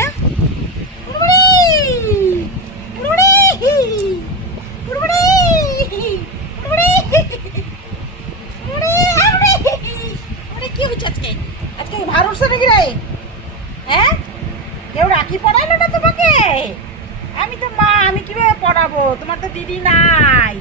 না? বুড়বুড়ি বুড়বুড়ি বুড়বুড়ি বুড়বুড়ি বুড়বুড়ি কি হচ্ছে আজকে? আজকে ভার উঠছে নাকি রে? হ্যাঁ, কেউ রাখি পড়াইলো না তোমাকে? আমি তো মা, আমি কিভাবে পড়াবো? তোমার তো দিদি নাই।